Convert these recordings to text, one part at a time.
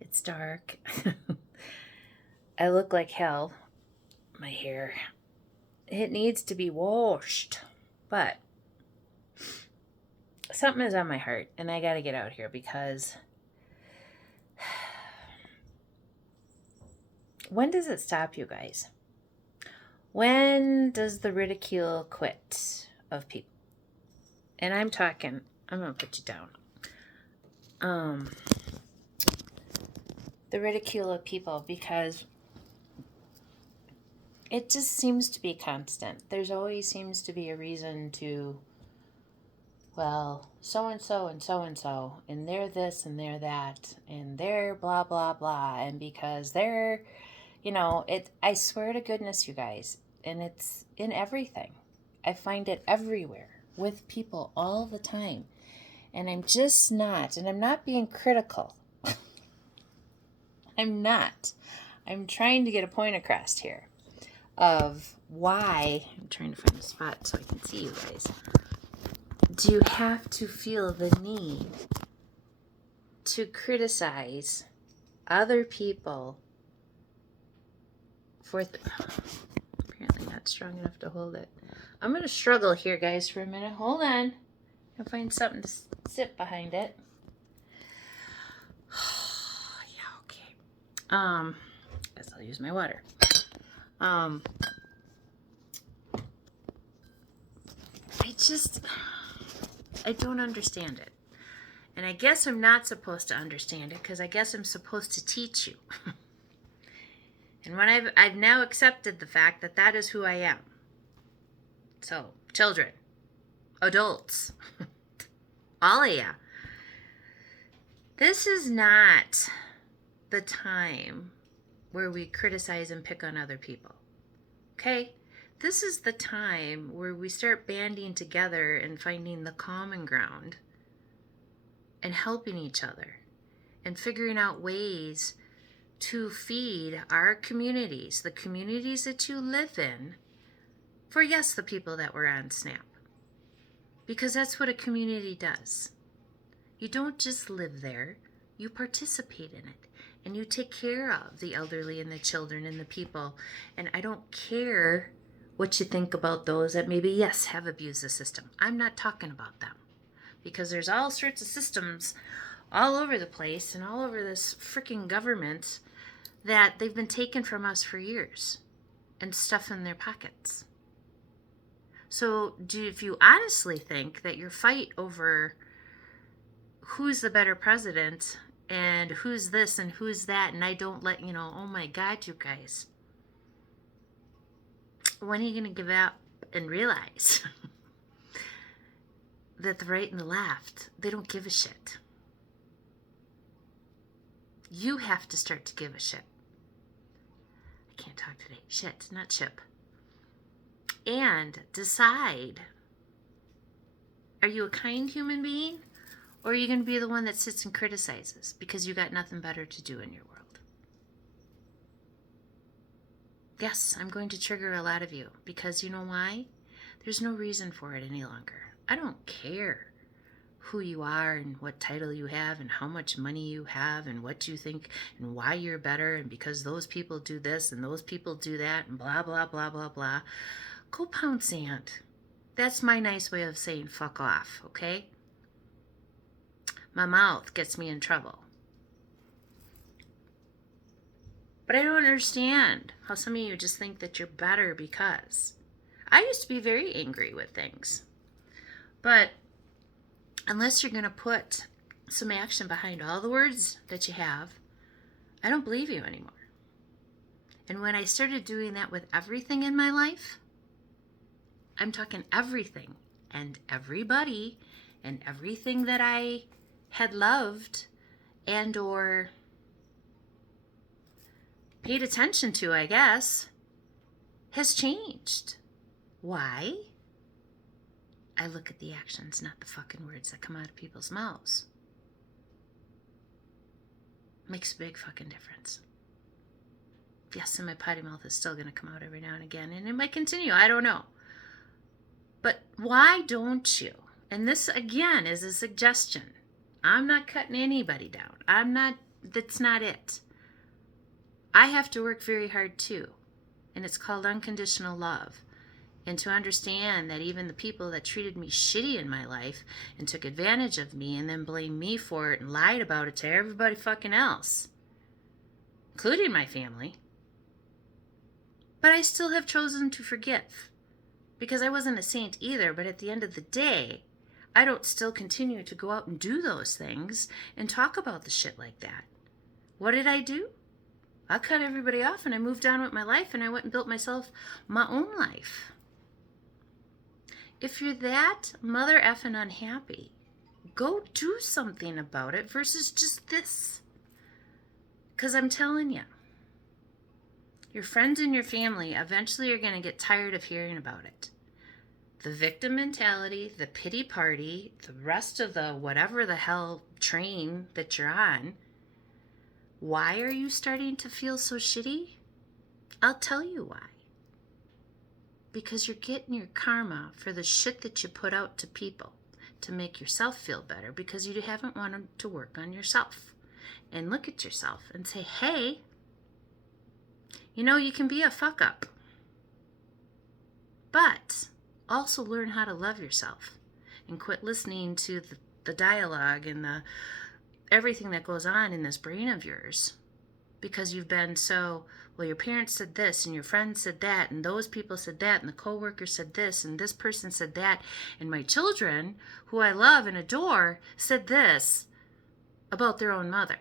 It's dark. I look like hell. My hair. It needs to be washed. But something is on my heart, and I gotta get out here because when does it stop, you guys? When does the ridicule quit of people? And I'm gonna put you down. The ridicule of people, because it just seems to be constant. There's always seems to be a reason to, well, so and so and so and so, and they're this and they're that, and they're blah blah blah, and because they're, I swear to goodness, you guys, and it's in everything. I find it everywhere with people all the time. And I'm just not, and I'm not being critical. I'm not. I'm trying to get a point across here of why. I'm trying to find a spot so I can see you guys. Do you have to feel the need to criticize other people for apparently not strong enough to hold it. I'm going to struggle here, guys, for a minute. Hold on. I'll find something to sit behind it. Yeah, okay. Guess I'll use my water. I don't understand it. And I guess I'm not supposed to understand it because I guess I'm supposed to teach you. And when I've now accepted the fact that that is who I am. So, children, adults, all of ya. This is not the time where we criticize and pick on other people. Okay? This is the time where we start banding together and finding the common ground and helping each other and figuring out ways to feed our communities, the communities that you live in, for yes, the people that were on SNAP. Because that's what a community does. You don't just live there, you participate in it. And you take care of the elderly and the children and the people. And I don't care what you think about those that maybe, yes, have abused the system. I'm not talking about them. Because there's all sorts of systems all over the place and all over this freaking government that they've been taken from us for years and stuff in their pockets. So if you honestly think that your fight over who's the better president and who's this and who's that, and I don't let, oh my God, you guys, when are you going to give up and realize that the right and the left, they don't give a shit? You have to start to give a shit. I can't talk today. Shit, not chip. And decide, are you a kind human being? Or are you going to be the one that sits and criticizes because you got nothing better to do in your world? Yes, I'm going to trigger a lot of you because you know why? There's no reason for it any longer. I don't care who you are and what title you have and how much money you have and what you think and why you're better and because those people do this and those people do that and blah, blah, blah, blah, blah. Go pound sand. That's my nice way of saying fuck off, okay? My mouth gets me in trouble. But I don't understand how some of you just think that you're better because. I used to be very angry with things. But unless you're going to put some action behind all the words that you have, I don't believe you anymore. And when I started doing that with everything in my life, I'm talking everything and everybody and everything that I had loved and or paid attention to, I guess, has changed. Why? I look at the actions, not the fucking words that come out of people's mouths. Makes a big fucking difference. Yes, and my potty mouth is still going to come out every now and again, and it might continue, I don't know. But why don't you? And this, again, is a suggestion. I'm not cutting anybody down. I'm not That's not it. I have to work very hard too. And it's called unconditional love. And to understand that even the people that treated me shitty in my life and took advantage of me and then blamed me for it and lied about it to everybody fucking else, including my family. But I still have chosen to forgive. Because I wasn't a saint either, but at the end of the day, I don't still continue to go out and do those things and talk about the shit like that. What did I do? I cut everybody off and I moved on with my life and I went and built myself my own life. If you're that mother effing unhappy, go do something about it versus just this. Because I'm telling you, your friends and your family eventually are going to get tired of hearing about it. The victim mentality, the pity party, the rest of the whatever the hell train that you're on. Why are you starting to feel so shitty? I'll tell you why. Because you're getting your karma for the shit that you put out to people to make yourself feel better because you haven't wanted to work on yourself and look at yourself and say, hey, you know, you can be a fuck up, but also learn how to love yourself and quit listening to the dialogue and everything that goes on in this brain of yours because you've been so, well, your parents said this and your friends said that and those people said that and the coworker said this and this person said that and my children, who I love and adore, said this about their own mother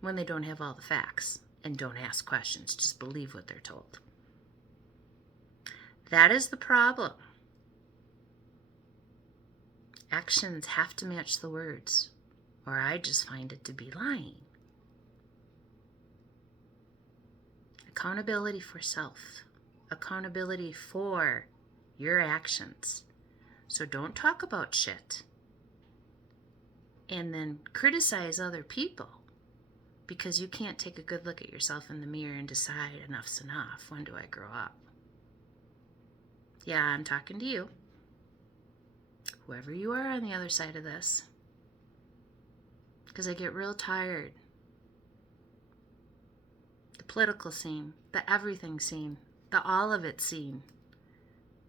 when they don't have all the facts and don't ask questions, just believe what they're told. That is the problem. Actions have to match the words, or I just find it to be lying. Accountability for self. Accountability for your actions. So don't talk about shit and then criticize other people because you can't take a good look at yourself in the mirror and decide enough's enough. When do I grow up? Yeah, I'm talking to you. Whoever you are on the other side of this. Because I get real tired. The political scene, the everything scene, the all of it scene.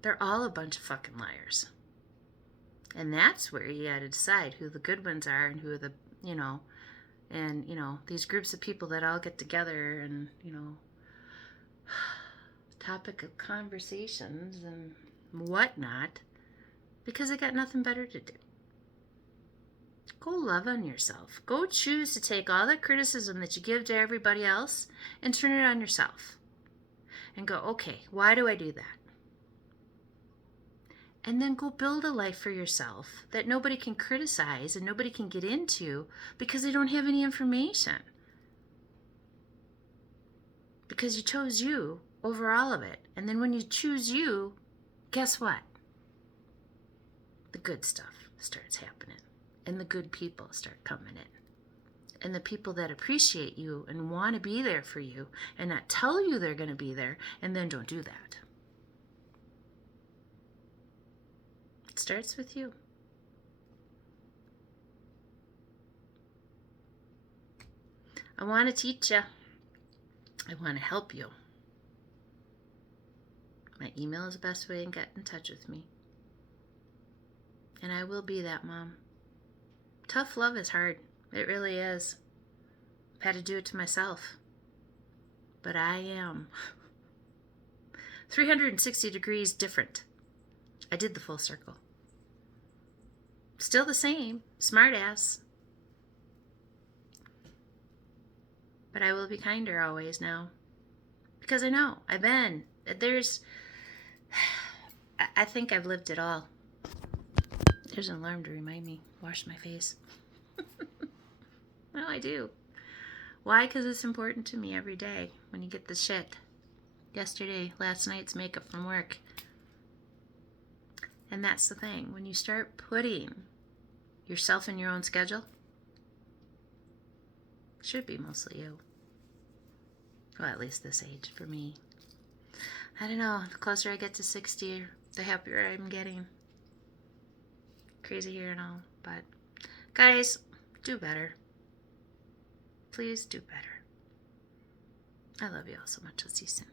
They're all a bunch of fucking liars. And that's where you gotta decide who the good ones are and who are the, these groups of people that all get together and, topic of conversations and whatnot, because they got nothing better to do. Go love on yourself. Go choose to take all that criticism that you give to everybody else and turn it on yourself. And go, okay, why do I do that? And then go build a life for yourself that nobody can criticize and nobody can get into because they don't have any information. Because you chose you over all of it. And then when you choose you, guess what? The good stuff starts happening. And the good people start coming in. And the people that appreciate you and want to be there for you and not tell you they're going to be there and then don't do that. It starts with you. I want to teach you. I want to help you. My email is the best way to get in touch with me. And I will be that mom. Tough love is hard. It really is. I've had to do it to myself. But I am 360 degrees different. I did the full circle. Still the same, smart ass. But I will be kinder always now. Because I know, I think I've lived it all. There's an alarm to remind me. Wash my face. No, I do. Why? Because it's important to me every day when you get the shit. Last night's makeup from work. And that's the thing. When you start putting yourself in your own schedule, it should be mostly you. Well, at least this age for me. I don't know. The closer I get to 60, the happier I'm getting. Crazy here and all. But, guys, do better. Please do better. I love you all so much. I'll see you soon.